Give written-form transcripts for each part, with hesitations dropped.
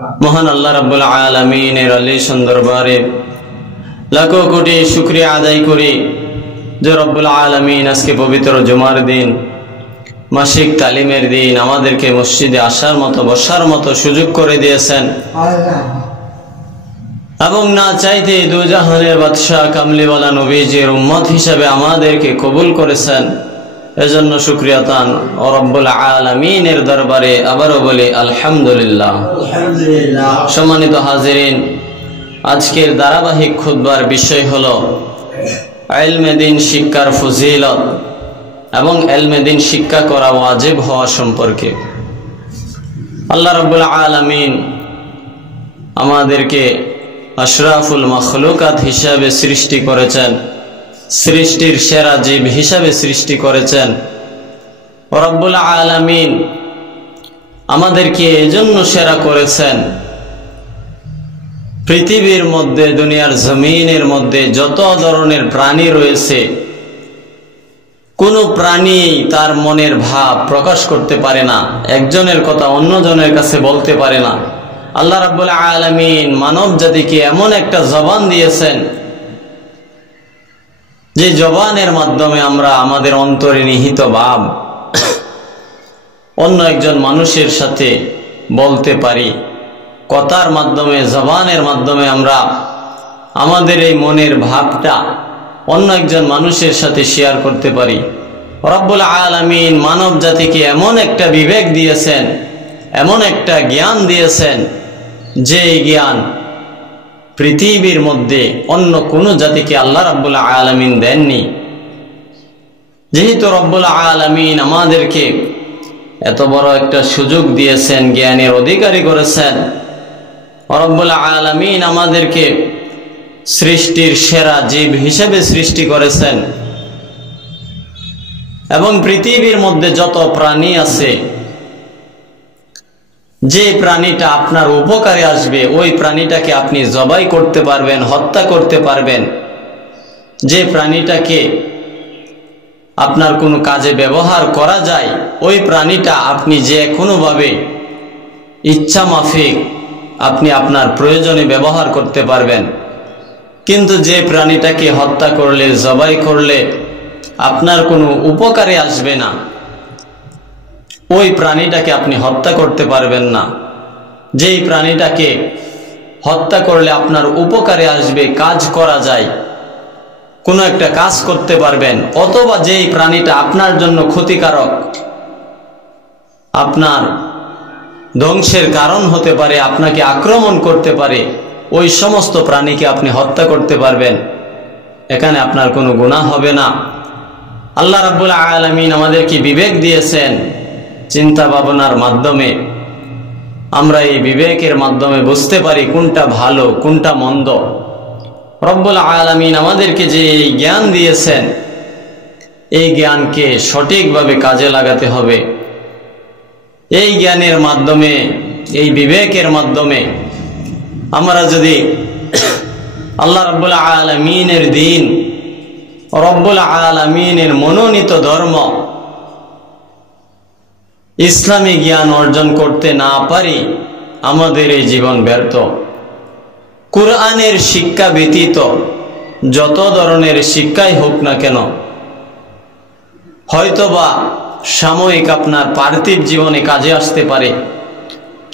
মহান আল্লাহ রাব্বুল আলামিনের আলিশান দরবারে লাখো কোটি শুকরিয়া আদায় করি যে রব্বুল আলামিন আজকে পবিত্র জুমার দিন, মাসিক তালিমের দিন আমাদেরকে মসজিদে আসার মতো বসার মতো সুযোগ করে দিয়েছেন এবং না চাইতে দুই জাহানের বাদশাহ কামলিওয়ালা নবীজির উম্মত হিসেবে আমাদেরকে কবুল করেছেন। এজন্য শুকরিয়া তান ও রব্বুল আলামিনের দরবারে আবারও বলি আলহামদুলিল্লাহ। সম্মানিত হাজিরিন, আজকের ধারাবাহিক খুতবার বিষয় হলো ইলমে দ্বীন শিক্ষার ফজিলত এবং ইলমে দ্বীন শিক্ষা করা ওয়াজিব হওয়া সম্পর্কে। আল্লাহ রাব্বুল আলামিন আমাদেরকে আশরাফুল মাখলুকাত হিসাবে সৃষ্টি করেছেন, সৃষ্টির সেরা জীব হিসাবে সৃষ্টি করেছেন। রব্বুল আলামিন আমাদেরকে এজন্য সেরা করেছেন, পৃথিবীর মধ্যে দুনিয়ার জমিনের মধ্যে যত ধরনের প্রাণী রয়েছে কোন প্রাণী তার মনের ভাব প্রকাশ করতে পারে না, একজনের কথা অন্যজনের কাছে বলতে পারে না। আল্লাহ রাব্বুল আলামিন মানব জাতিকে এমন একটা জবান দিয়েছেন যে জবানের মাধ্যমে আমরা আমাদের অন্তরে নিহিত ভাব অন্য একজন মানুষের সাথে বলতে পারি। কথার মাধ্যমে, জবানের মাধ্যমে আমরা আমাদের এই মনের ভাবটা অন্য একজন মানুষের সাথে শেয়ার করতে পারি। রব্বুল আলামিন মানব জাতিকে এমন একটা বিবেক দিয়েছেন, এমন একটা জ্ঞান দিয়েছেন যে জ্ঞান পৃথিবীর মধ্যে অন্য কোনো জাতিকে আল্লাহ রাব্বুল আলামিন দেননি। যেহেতু রব্বুল আলামিন আমাদেরকে এত বড় একটা সুযোগ দিয়েছেন, জ্ঞানের অধিকারী করেছেন, রব্বুল আলামিন আমাদেরকে সৃষ্টির সেরা জীব হিসেবে সৃষ্টি করেছেন এবং পৃথিবীর মধ্যে যত প্রাণী আছে যে প্রাণীটা আপনার উপকারে আসবে ওই প্রাণীটাকে আপনি জবাই করতে পারবেন, হত্যা করতে পারবেন। যে প্রাণীটাকে আপনার কোনো কাজে ব্যবহার করা যায় ওই প্রাণীটা আপনি যে কোনোভাবে ইচ্ছা মাফিক আপনি আপনার প্রয়োজনে ব্যবহার করতে পারবেন। কিন্তু যে প্রাণীটাকে হত্যা করলে, জবাই করলে আপনার কোনো উপকারে আসবে না ওই প্রাণীটাকে আপনি হত্যা করতে পারবেন না। যেই প্রাণীটাকে হত্যা করলে আপনার উপকারে আসবে, কাজ করা যায়, কোনো একটা কাজ করতে পারবেন, অথবা যেই প্রাণীটা আপনার জন্য ক্ষতিকারক, আপনার ধ্বংসের কারণ হতে পারে, আপনাকে আক্রমণ করতে পারে, ওই সমস্ত প্রাণীকে আপনি হত্যা করতে পারবেন। এখানে আপনার কোনো গুনাহ হবে না। আল্লাহ রাব্বুল আলামিন আমাদেরকে বিবেক দিয়েছেন, চিন্তা ভাবনার মাধ্যমে আমরা এই বিবেকের মাধ্যমে বুঝতে পারি কোনটা ভালো কোনটা মন্দ। রব্বুল আলামিন আমাদেরকে যে এই জ্ঞান দিয়েছেন এই জ্ঞানকে সঠিকভাবে কাজে লাগাতে হবে। এই জ্ঞানের মাধ্যমে, এই বিবেকের মাধ্যমে আমরা যদি আল্লাহ রাব্বুল আলামিনের দ্বীন, রব্বুল আলামিনের মনোনীত ধর্ম ইসলামী জ্ঞান অর্জন করতে না পারি আমাদের এই জীবন ব্যর্থ। কুরআনের শিক্ষা ব্যতীত যত ধরনের শিক্ষাই হোক না কেন হয়তোবা সাময়িক আপনার পার্থিব জীবনে কাজে আসতে পারে,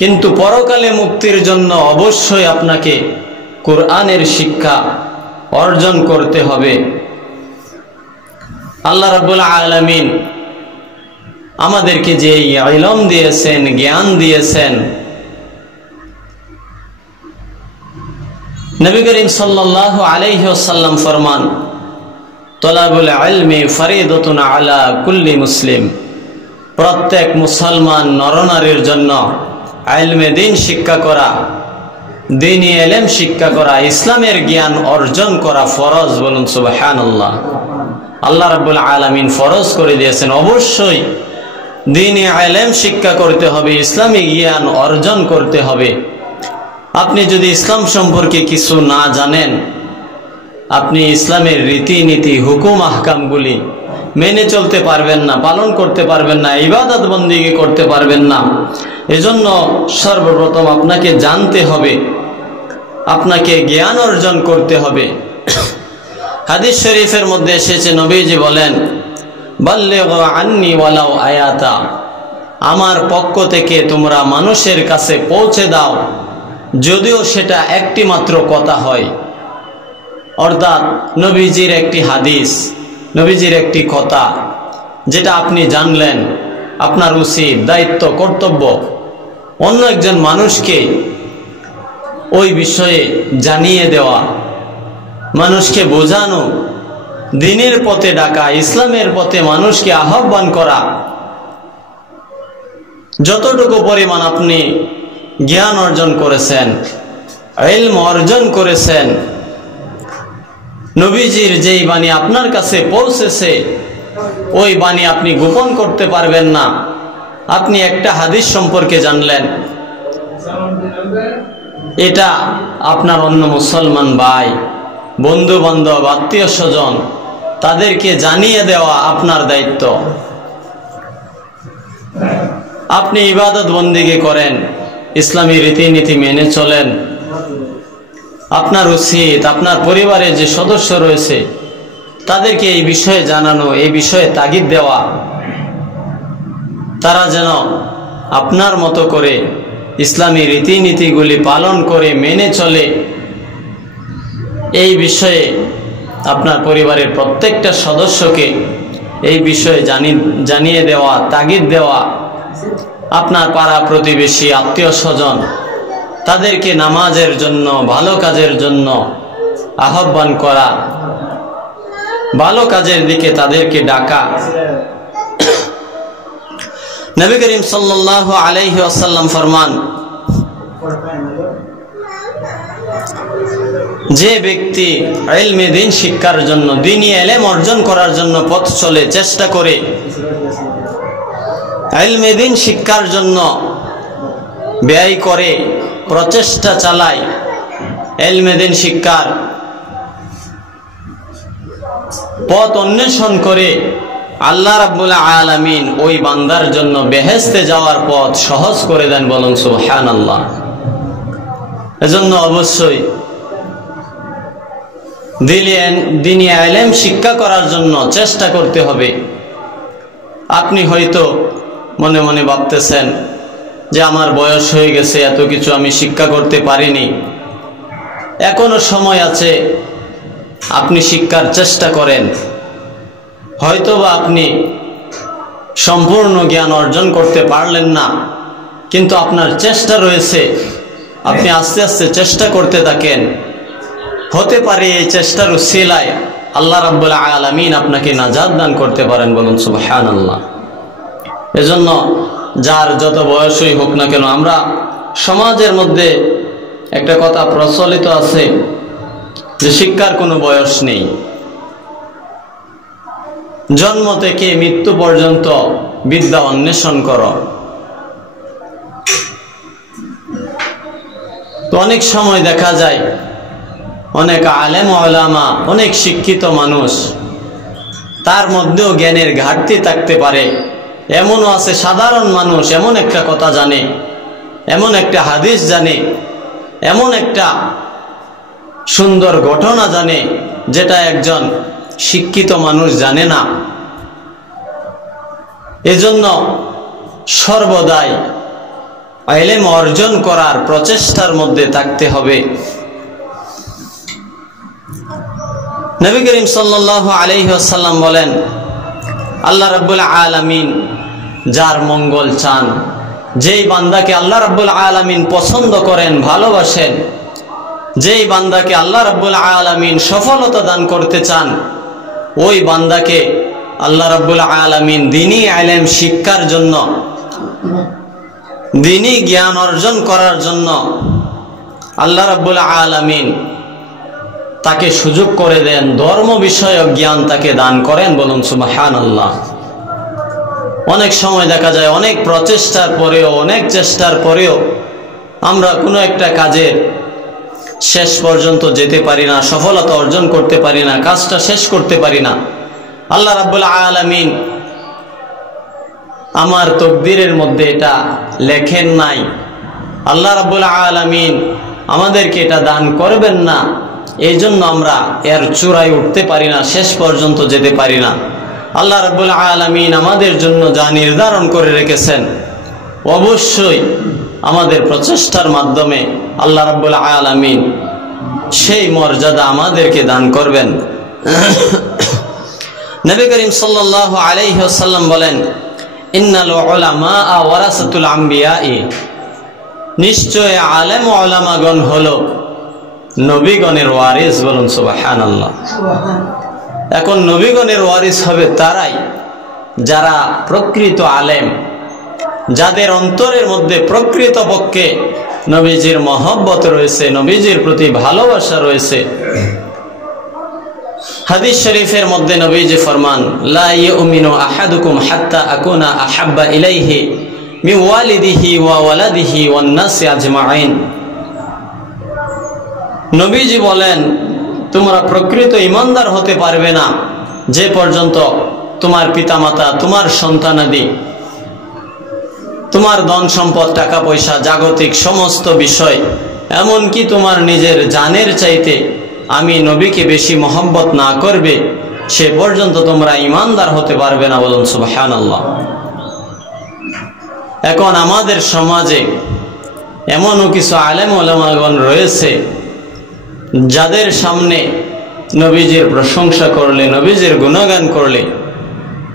কিন্তু পরকালে মুক্তির জন্য অবশ্যই আপনাকে কুরআনের শিক্ষা অর্জন করতে হবে। আল্লাহ রাব্বুল আলামিন আমাদেরকে যে ইলম দিয়েছেন, জ্ঞান দিয়েছেন, নবী করিম সাল্লাল্লাহু আলাইহি ওয়াসাল্লাম ফরমান, তলাবুল ইলমি ফরিদাতুন আলা কুল্লি মুসলিম। প্রত্যেক মুসলমান নরনারীর জন্য ইলমে দ্বীন শিক্ষা করা, দ্বীনি ইলম শিক্ষা করা, ইসলামের জ্ঞান অর্জন করা ফরজ। বলুন সুবহানাল্লাহ। আল্লাহ রাব্বুল আলামিন ফরজ করে দিয়েছেন, অবশ্যই দ্বীনি ইলম শিক্ষা করতে হবে, ইসলামী জ্ঞান অর্জন করতে হবে। আপনি যদি ইসলাম সম্পর্কে কিছু না জানেন, আপনি ইসলামের রীতিনীতি, হুকুম আহকামগুলি মেনে চলতে পারবেন না, পালন করতে পারবেন না, ইবাদত বন্দেগী করতে পারবেন না। এজন্য সর্বপ্রথম আপনাকে জানতে হবে, আপনাকে জ্ঞান অর্জন করতে হবে। হাদিস শরীফের মধ্যে এসেছে, নবীজি বলেন, বাল্লিগু আন্নি ওয়ালাউ আয়াতা, আমার পক্ষ থেকে তোমরা মানুষের কাছে পৌঁছে দাও, যদিও সেটা একটি মাত্র কথা হয়। অর্থাৎ নবীজির একটি হাদিস, নবীজির একটি কথা, যেটা আপনি জানলেন, আপনার উচিত, দায়িত্ব, কর্তব্য অন্য একজন মানুষকে ওই বিষয়ে জানিয়ে দেওয়া, মানুষকে বোঝানো, দ্বীনের পথে ডাকা, ইসলামের পথে মানুষকে আহ্বান করা। যতটুকু পরিমাণ আপনি জ্ঞান অর্জন করেছেন, ইলম অর্জন করেছেন, নবীজির যেই বাণী আপনার কাছে পৌঁছেছে ওই বাণী আপনি গোপন করতে পারবেন না। আপনি একটা হাদিস সম্পর্কে জানলেন, এটা আপনার অন্য মুসলমান ভাই, বন্ধু বান্ধব, আত্মীয় স্বজন, তাদেরকে জানিয়ে দেওয়া আপনার দায়িত্ব। আপনি ইবাদত বন্দিগি করেন, ইসলামী রীতিনীতি মেনে চলেন, আপনার উচিত আপনার পরিবারের যে সদস্য রয়েছে তাদেরকে এই বিষয়ে জানানো, এই বিষয়ে তাগিদ দেওয়া, তারা যেন আপনার মতো করে ইসলামী রীতিনীতিগুলি পালন করে মেনে চলে। এই বিষয়ে আপনার পরিবারের প্রত্যেকটা সদস্যকে এই বিষয়ে জানিয়ে দেওয়া, তাগিদ দেওয়া। আপনার পাড়া প্রতিবেশী, আত্মীয় স্বজন, তাদেরকে নামাজের জন্য, ভালো কাজের জন্য আহ্বান করা, ভালো কাজের দিকে তাদেরকে ডাকা। নবী করিম সাল্লাল্লাহু আলাইহি ওয়াসাল্লাম ফরমান, যে ব্যক্তি ইলমে দ্বীন শিক্ষার জন্য, দ্বীনি ইলম অর্জন করার জন্য পথ চলে, চেষ্টা করে, ইলমে দ্বীন শিক্ষার জন্য ব্যয় করে, প্রচেষ্টা চালায়, ইলমে দ্বীন শিক্ষার পথ অন্বেষণ করে, আল্লাহ রাব্বুল আলামিন ওই বান্দার জন্য বেহেশতে যাওয়ার পথ সহজ করে দেন। বলুন সুবহানাল্লাহ। এজন্য অবশ্যই দ্বীনি ইলম শিক্ষা করার জন্য চেষ্টা করতে হবে। আপনি হয়তো মনে মনে ভাবতেছেন যে আমার বয়স হয়ে গেছে, এত কিছু আমি শিক্ষা করতে পারিনি, এখনো সময় আছে, আপনি শিক্ষার চেষ্টা করেন। হয়তোবা আপনি সম্পূর্ণ জ্ঞান অর্জন করতে পারলেন না, কিন্তু আপনার চেষ্টা রয়েছে, আপনি আস্তে আস্তে চেষ্টা করতে থাকেন। হতে পারে এই চেষ্টার উসিলায় আল্লাহ রাব্বুল আলামিন আপনাকে নাজাত দান করতে পারেন। বলুন সুবহানাল্লাহ। এজন্য যার যত বয়সই হোক না কেন, আমরা সমাজের মধ্যে একটা কথা প্রচলিত আছে যে শিক্ষার কোনো বয়স নেই, জন্ম থেকে মৃত্যু পর্যন্ত বিদ্যা অন্বেষণ করো। তো অনেক সময় দেখা যায় অনেক আলেম ওলামা, অনেক শিক্ষিত মানুষ, তার মধ্যেও জ্ঞানের ঘাটতি থাকতে পারে। এমনও আছে সাধারণ মানুষ এমন একটা কথা জানে, এমন একটা হাদিস জানে, এমন একটা সুন্দর ঘটনা জানে যেটা একজন শিক্ষিত মানুষ জানে না। এজন্য সর্বদাই ইলম অর্জন করার প্রচেষ্টার মধ্যে থাকতে হবে। নবী করিম সাল্লাল্লাহু আলাইহি ওয়াসাল্লাম বলেন, আল্লাহ রাব্বুল আলামিন যার মঙ্গল চান, যেই বান্দাকে আল্লাহ রাব্বুল আলামিন পছন্দ করেন, ভালোবাসেন, যেই বান্দাকে আল্লাহ রাব্বুল আলামিন সফলতা দান করতে চান, ওই বান্দাকে আল্লাহ রাব্বুল আলামিন দ্বীনি ইলম শিক্ষার জন্য, দ্বীনি জ্ঞান অর্জন করার জন্য আল্লাহ রাব্বুল আলামিন তাকে সুযোগ করে দেন, ধর্ম বিষয়ক জ্ঞান তাকে দান করেন। বলুন সুবহানাল্লাহ। অনেক সময় দেখা যায় অনেক প্রচেষ্টার পরেও, অনেক চেষ্টার পরেও আমরা কোনো একটা কাজের শেষ পর্যন্ত যেতে পারি না, সফলতা অর্জন করতে পারি না, কাজটা শেষ করতে পারি না। আল্লাহ রাব্বুল আলামিন আমার তকদিরের মধ্যে এটা লেখেন নাই। আল্লাহ রাব্বুল আলামিন আমাদেরকে এটা দান করবেন না, এই জন্য আমরা এর চূড়ায় উঠতে পারি না, শেষ পর্যন্ত যেতে পারি না। আল্লাহ রাব্বুল আলামিন আমাদের জন্য যা নির্ধারণ করে রেখেছেন, অবশ্যই আমাদের প্রচেষ্টার মাধ্যমে আল্লাহ রাব্বুল আলামিন সেই মর্যাদা আমাদেরকে দান করবেন। নবী করিম সাল্লাল্লাহু আলাইহি ওয়াসাল্লাম বলেন, ইন্নাল উলামা ওয়ারাসাতুল আম্বিয়াই, নিশ্চয় আলেম ও উলামাগণ হলো নবীগণের ওয়ারিস। বলুন সুবহানাল্লাহ। এখন নবীগণের ওয়ারিস হবে তারাই যারা প্রকৃত আলেম, যাদের অন্তরের মধ্যে প্রকৃতপক্ষে নবীজির মহব্বত রয়েছে, নবীজির প্রতি ভালোবাসা রয়েছে। হাদিস শরীফের মধ্যে নবীজি ফরমান, লা ইউমিনু আহাদুকুম হাত্তা আকুনা আহাব্বা ইলাইহি মিন ওয়ালিদিহি ওয়া ওয়ালাদিহি ওয়ান নাসি আজমাইন। নবীজি বলেন, তোমরা প্রকৃত ঈমানদার হতে পারবে না যে পর্যন্ত তোমার পিতামাতা, তোমার সন্তানাদি, তোমার ধন সম্পদ, টাকা পয়সা, জাগতিক সমস্ত বিষয়, এমনকি তোমার নিজের জানের চাইতে আমি নবীকে বেশি মহব্বত না করবে, সে পর্যন্ত তোমরা ঈমানদার হতে পারবে না। বলুন সুবহানাল্লাহ। এখন আমাদের সমাজে এমনও কিছু আলেম ওলামাগণ রয়েছে যাদের সামনে নবীজির প্রশংসা করলে, নবীজির গুণগান করলে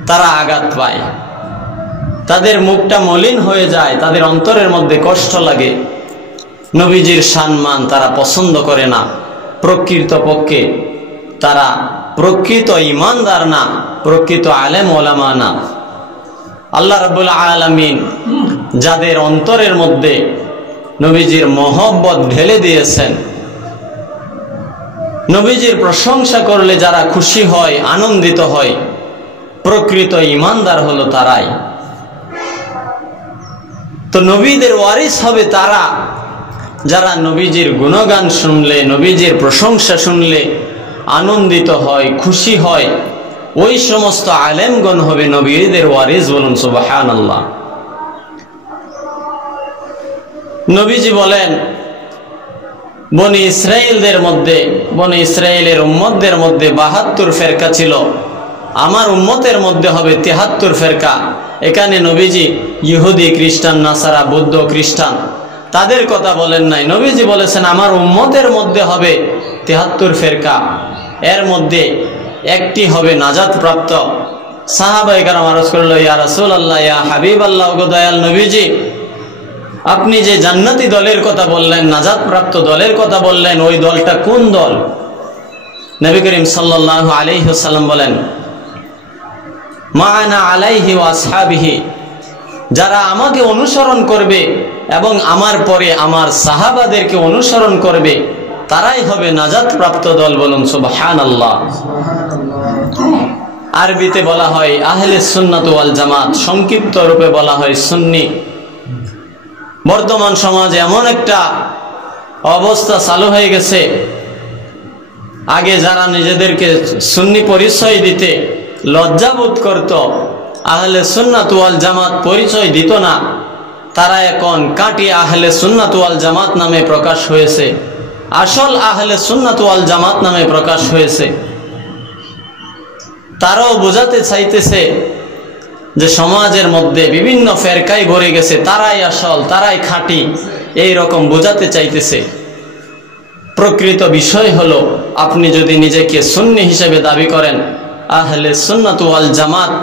তারা আঘাত পায়, তাদের মুখটা মলিন হয়ে যায়, তাদের অন্তরের মধ্যে কষ্ট লাগে। নবীজির সম্মান তারা পছন্দ করে না। প্রকৃতপক্ষে তারা প্রকৃত ঈমানদার না, প্রকৃত আলেম ওলামা না। আল্লাহ রাব্বুল আলামিন যাদের অন্তরের মধ্যে নবীজির মহব্বত ঢেলে দিয়েছেন, নবীজির প্রশংসা করলে যারা খুশি হয়, আনন্দিত হয়, প্রকৃত ঈমানদার হলো তারাই। তো নবীদের ওয়ারিস হবে তারা যারা নবীজির গুণগান শুনলে, নবীজির প্রশংসা শুনলে আনন্দিত হয়, খুশি হয়। ওই সমস্ত আলেমগণ হবে নবীদের ওয়ারিস। বলুন সুবহানাল্লাহ। নবীজি বলেন, বনি ইসরাইলদের মধ্যে, বনি ইসরাইলের উম্মতদের মধ্যে 72 ফেরকা ছিল, আমার উম্মতের মধ্যে হবে 73 ফেরকা। এখানে নবীজি ইহুদি, খ্রিস্টান, নাসারা, বৌদ্ধ, খ্রিস্টান তাদের কথা বলেন নাই। নবীজি বলেছেন আমার উম্মতের মধ্যে হবে 73 ফেরকা, এর মধ্যে একটি হবে নাজাত প্রাপ্ত। সাহাবায়ে কেরাম আরজ করল, ইয়া রাসূলুল্লাহ, ইয়া হাবিবাল্লাহ, গো দয়াল নবীজি, আপনি যে জান্নাতি দলের কথা বললেন, নাজাত প্রাপ্ত দলের কথা বললেন, ওই দলটা কোন দল? নবী করিম সাল্লাল্লাহু আলাইহি ওয়াসাল্লাম বলেন, মা আনা আলাইহি ওয়া আসহাবিহি, যারা আমাকে অনুসরণ করবে এবং আমার পরে আমার সাহাবাদেরকে অনুসরণ করবে, তারাই হবে নাজাত প্রাপ্ত দল। বলুন সুবহানাল্লাহ। আরবিতে বলা হয় আহলে সুন্নাত ওয়াল জামাত, সংক্ষিপ্ত রূপে বলা হয় সুন্নি। বর্তমান সমাজে এমন একটা অবস্থা চালু হয়ে গেছে, আগে যারা নিজেদেরকে সুন্নি পরিচয় দিতে লজ্জাবোধ করত, আহলে সুন্নাত ওয়াল জামাত পরিচয় দিত না, তারা এখন কাটি আহলে সুন্নাত ওয়াল জামাত নামে প্রকাশ হয়েছে, আসল আহলে সুন্নাত ওয়াল জামাত নামে প্রকাশ হয়েছে। তারাও বোঝাতে চাইতেছে যে সমাজের মধ্যে বিভিন্ন ফেরকায় ভরে গেছে, তারাই আসল, তারাই খাঁটি, এই রকম বোঝাতে চাইতেছে। প্রকৃত বিষয় হলো, আপনি যদি নিজেকে সুন্নি হিসেবে দাবি করেন, আহলে সুন্নাত ওয়াল জামাত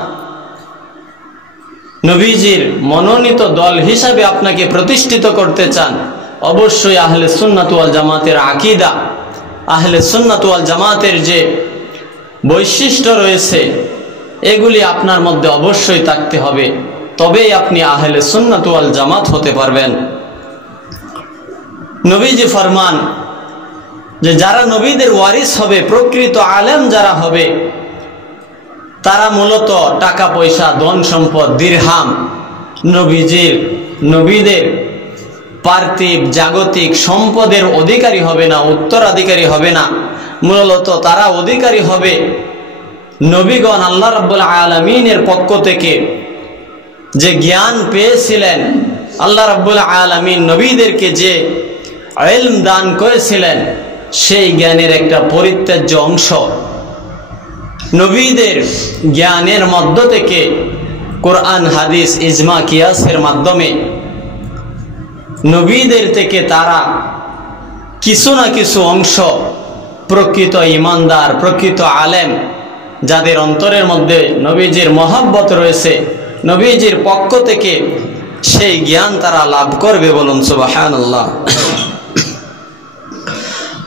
নবীজির মনোনীত দল হিসাবে আপনাকে প্রতিষ্ঠিত করতে চান, অবশ্যই আহলে সুন্নাত ওয়াল জামাতের আকীদা, আহলে সুন্নাত ওয়াল জামাতের যে বৈশিষ্ট্য রয়েছে, এগুলি আপনার মধ্যে অবশ্যই থাকতে হবে, তবেই আপনি আহলে সুন্নাত ওয়াল জামাত হতে পারবেন। নবীজি ফরমান যে যারা নবীদের ওয়ারিস হবে, প্রকৃত আলেম যারা হবে, তারা মূলত টাকা পয়সা, ধন সম্পদ, দিরহাম, নবীদের পার্থিব জাগতিক সম্পদের অধিকারী হবে না, উত্তরাধিকারী হবে না। মূলত তারা অধিকারী হবে নবীগণ আল্লাহ রাব্বুল আলামিনের পক্ষ থেকে যে জ্ঞান পেয়েছিলেন, আল্লাহ রাব্বুল আলামিন নবীদেরকে যে ইলম দান করেছিলেন, সেই জ্ঞানের একটা পরিত্যাজ্য অংশ নবীদের জ্ঞানের মধ্য থেকে কোরআন, হাদিস, ইজমা, কিয়াসের মাধ্যমে নবীদের থেকে তারা কিছু না কিছু অংশ প্রকৃত ইমানদার, প্রকৃত আলেম, যাদের অন্তরের মধ্যে নবীজির মহব্বত রয়েছে, নবীজির পক্ষ থেকে সেই জ্ঞান তারা লাভ করবে। বলুন সুবহানাল্লাহ।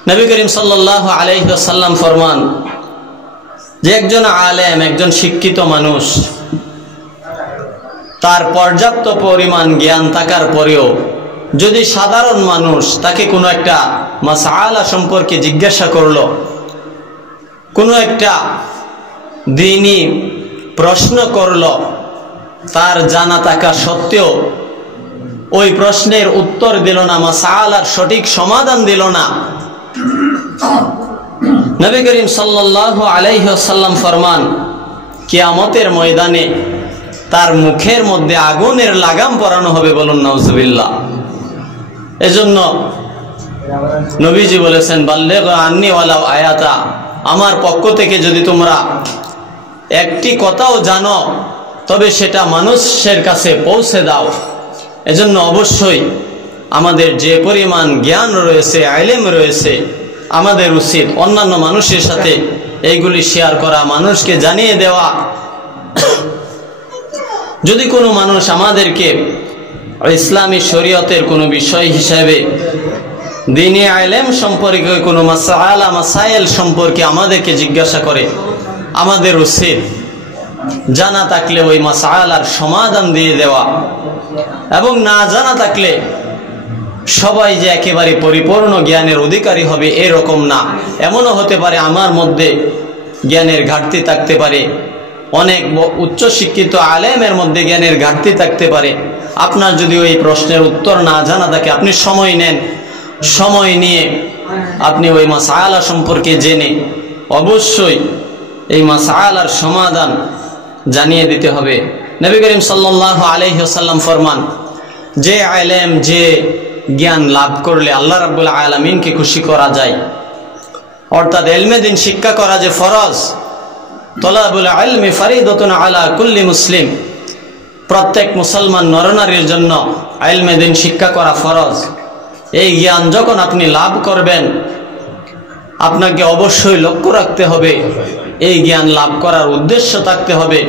নবী করিম সাল্লাল্লাহু আলাইহি ওয়াসাল্লাম ফরমান যে একজন আলেম, একজন শিক্ষিত মানুষ, তার পর্যাপ্ত পরিমাণ জ্ঞান থাকার পরেও যদি সাধারণ মানুষ তাকে কোনো একটা মাসআলা সম্পর্কে জিজ্ঞাসা করলো, কোনো একটা দ্বীনি প্রশ্ন করলো, তার জানা থাকা সত্ত্বেও ওই প্রশ্নের উত্তর দিল না, মাসআলার সঠিক সমাধান দিল না, নবী করিম সাল্লাল্লাহু আলাইহি ওয়াসাল্লাম ফরমান কিয়ামতের ময়দানে তার মুখের মধ্যে আগুনের লাগাম পরানো হবে। বলুন নাউজুবিল্লাহ। এজন্য নবীজি বলেছেন, বাল্লিগু আন্নি ওয়ালাউ আয়াতা, আমার পক্ষ থেকে যদি তোমরা একটি কথাও জানো তবে সেটা মানুষের কাছে পৌঁছে দাও। এজন্য অবশ্যই আমাদের যে পরিমাণ জ্ঞান রয়েছে, ইলম রয়েছে, আমাদের উচিত অন্যান্য মানুষের সাথে এইগুলি শেয়ার করা, মানুষকে জানিয়ে দেওয়া। যদি কোনো মানুষ আমাদেরকে ইসলামী শরীয়তের কোনো বিষয় হিসাবে, দ্বীনি ইলম সম্পর্কে কোনো মাসআলা, মাসাইল সম্পর্কে আমাদেরকে জিজ্ঞাসা করে, আমাদের উচিত জানা থাকলে ওই মাসআলার সমাধান দিয়ে দেওয়া, এবং না জানা থাকলে সবাই যে একেবারে পরিপূর্ণ জ্ঞানের অধিকারী হবে এরকম না। এমনও হতে পারে আমার মধ্যে জ্ঞানের ঘাটতি থাকতে পারে, অনেক উচ্চ শিক্ষিত আলেমের মধ্যে জ্ঞানের ঘাটতি থাকতে পারে। আপনার যদি ওই প্রশ্নের উত্তর না জানা থাকে, আপনি সময় নেন, সময় নিয়ে আপনি ওই মাসআলা সম্পর্কে জেনে অবশ্যই এই মাসআলার সমাধান জানিয়ে দিতে হবে। নবী করিম সাল্লাল্লাহু আলাইহি ওয়াসাল্লাম ফরমান যে ইলম, যে জ্ঞান লাভ করলে আল্লাহ রাব্বুল আলামিনকে খুশি করা যায়, অর্থাৎ ইলমে দ্বীন শিক্ষা করা যে ফরজ, তলাবুল ইলমি ফরিদাতুন আলা কুল্লি মুসলিম, প্রত্যেক মুসলমান নরনারীর জন্য ইলমে দ্বীন শিক্ষা করা ফরজ। এই জ্ঞান যখন আপনি লাভ করবেন, আপনাকে অবশ্যই লক্ষ্য রাখতে হবে, এই জ্ঞান লাভ করার উদ্দেশ্য থাকতে হবে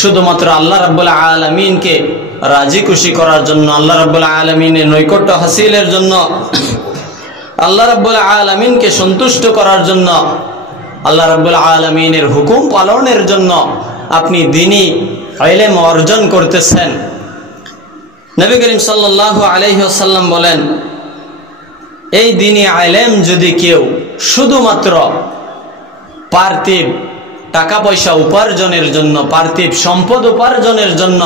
শুধুমাত্র আল্লাহ রাব্বুল আলামিনকে রাজি খুশি করার জন্য, আল্লাহ রাব্বুল আলামিনের নৈকট্য হাসিলের জন্য, আল্লাহ রাব্বুল আলামিনকে সন্তুষ্ট করার জন্য, আল্লাহ রাব্বুল আলামিনের হুকুম পালনের জন্য আপনি দ্বীনি ইলম অর্জন করতেছেন। নবী করিম সাল্লাল্লাহু আলাইহি ওয়াসাল্লাম বলেন, এই দ্বীনি ইলম যদি কেউ শুধুমাত্র পার্থিব টাকা পয়সা উপার্জনের জন্য, পার্থিব সম্পদ উপার্জনের জন্য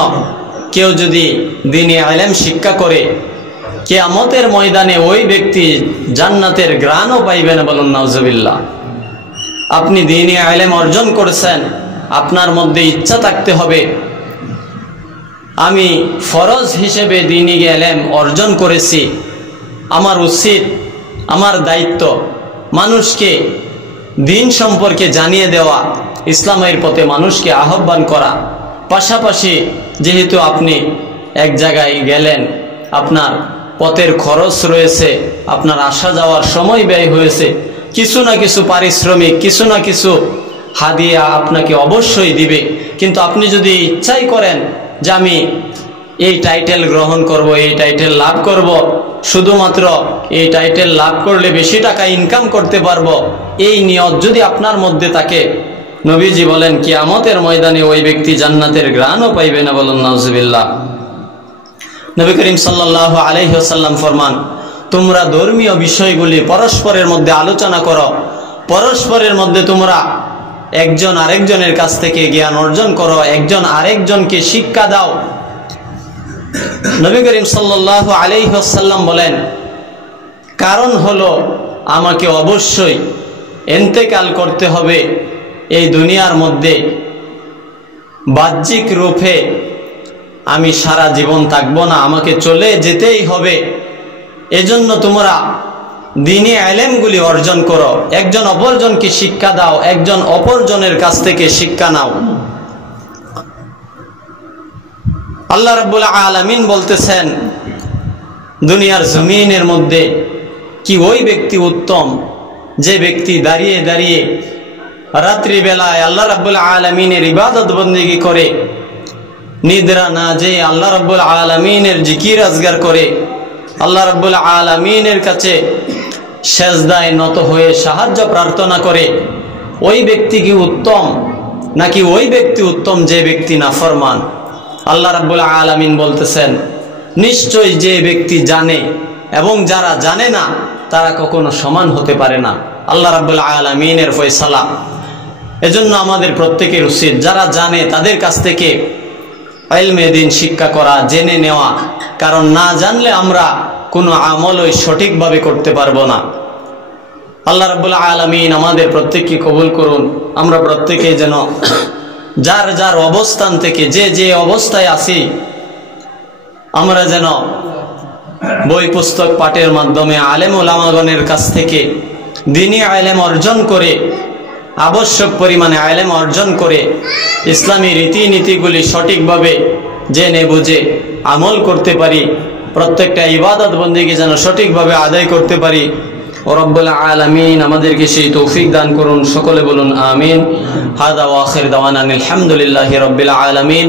কেউ যদি দ্বীনি ইলম শিক্ষা করে, কিয়ামতের ময়দানে ওই ব্যক্তি জান্নাতের ঘ্রাণও পাইবে না। বলুন নাউজুবিল্লাহ। আপনি দ্বীনি ইলম অর্জন করেছেন, আপনার মধ্যে ইচ্ছা থাকতে হবে, আমি ফরজ হিসেবে দ্বীনি ইলম অর্জন করেছি, আমার উচিত, আমার দায়িত্ব মানুষকে দ্বীন সম্পর্কে জানিয়ে দেওয়া, ইসলামের পথে মানুষকে আহ্বান করা। পাশাপাশি যেহেতু আপনি এক জায়গায় গেলেন, আপনার পথের খরচ রয়েছে, আপনার আসা যাওয়ার সময় ব্যয় হয়েছে, কিছু না কিছু পারিশ্রমিক, কিছু না কিছু হাদিয়া আপনাকে অবশ্যই দিবে। কিন্তু আপনি যদি ইচ্ছাই করেন যে আমি এই টাইটেল গ্রহণ করব, এই টাইটেল লাভ করব, শুধুমাত্র এই টাইটেল লাভ করলে বেশি টাকা ইনকাম করতে পারবো, এই নিয়ত যদি আপনার মধ্যে থাকে, নবীজি বলেন কিয়ামতের ময়দানে ওই ব্যক্তি জান্নাতের ঘ্রাণও পাইবে না। বলুন নাউজুবিল্লাহ। নবী করিম সাল্লাল্লাহু আলাইহি ওয়াসাল্লাম ফরমান, তোমরা ধর্মীয় বিষয়গুলি পরস্পরের মধ্যে আলোচনা করো, পরস্পরের মধ্যে তোমরা একজন আরেকজনের কাছ থেকে জ্ঞান অর্জন করো, একজন আরেকজনকে শিক্ষা দাও। নবী করিম সাল্লাল্লাহু আলাইহি ওয়াসাল্লাম বলেন, কারণ হলো আমাকে অবশ্যই ইন্তেকাল করতে হবে, এই দুনিয়ার মধ্যে বাহ্যিক রূপে আমি সারা জীবন থাকবো না, আমাকে চলে যেতেই হবে। এজন্য তোমরা দ্বীনি ইলমগুলি অর্জন করো, একজন অপরজনকে শিক্ষা দাও, একজন অপরজনের কাছ থেকে শিক্ষা নাও। আল্লাহ রাব্বুল আলামিন বলতেছেন, দুনিয়ার জমিনের মধ্যে কি ওই ব্যক্তি উত্তম যে ব্যক্তি দাঁড়িয়ে দাঁড়িয়ে রাত্রিবেলায় আল্লাহ রাব্বুল আলামিনের ইবাদত বন্দেগী করে, নিদ্রা না যেয়ে আল্লাহ রাব্বুল আলামিনের জিকির আজগার করে, আল্লাহ রাব্বুল আলামিনের কাছে সেজদায় নত হয়ে সাহায্য প্রার্থনা করে। ওই ব্যক্তি কি উত্তম, নাকি ওই ব্যক্তি উত্তম যে ব্যক্তি নাফরমান? আল্লাহ রাব্বুল আলামিন বলতেছেন, নিশ্চয় যে ব্যক্তি জানে এবং যারা জানে না তারা কখনো সমান হতে পারে না। আল্লাহ রাব্বুল আলামিনের ফয়সালা। এজন্য আমাদের প্রত্যেকের উচিত যারা জানে তাদের কাছ থেকে ইলমে দ্বীন শিক্ষা করা, জেনে নেওয়া। কারণ না জানলে আমরা কোনো আমলই সঠিকভাবে করতে পারবো না। আল্লাহ রাব্বুল আলামিন আমাদের প্রত্যেককে কবুল করুন। আমরা প্রত্যেকে যেন যার যার অবস্থান থেকে যে যে অবস্থায় আছি, আমরা যেন বই পুস্তক পাঠের মাধ্যমে আলেম ওলামাগণের কাছ থেকে দ্বীনি ইলম অর্জন করে, আবশ্যক পরিমাণে ইলম অর্জন করে ইসলামী রীতিনীতিগুলি সঠিকভাবে জেনে বুঝে আমল করতে পারি, প্রত্যেকটা ইবাদত বন্দেগী যেন সঠিকভাবে আদায় করতে পারি। ও রব্বুল আলামিন আমাদেরকে সেই তৌফিক দান করুন। সকলে বলুন আমিন। হাদা ওয়া আখির দাওয়ানা আলহামদুলিল্লাহি রাব্বিল আলামিন।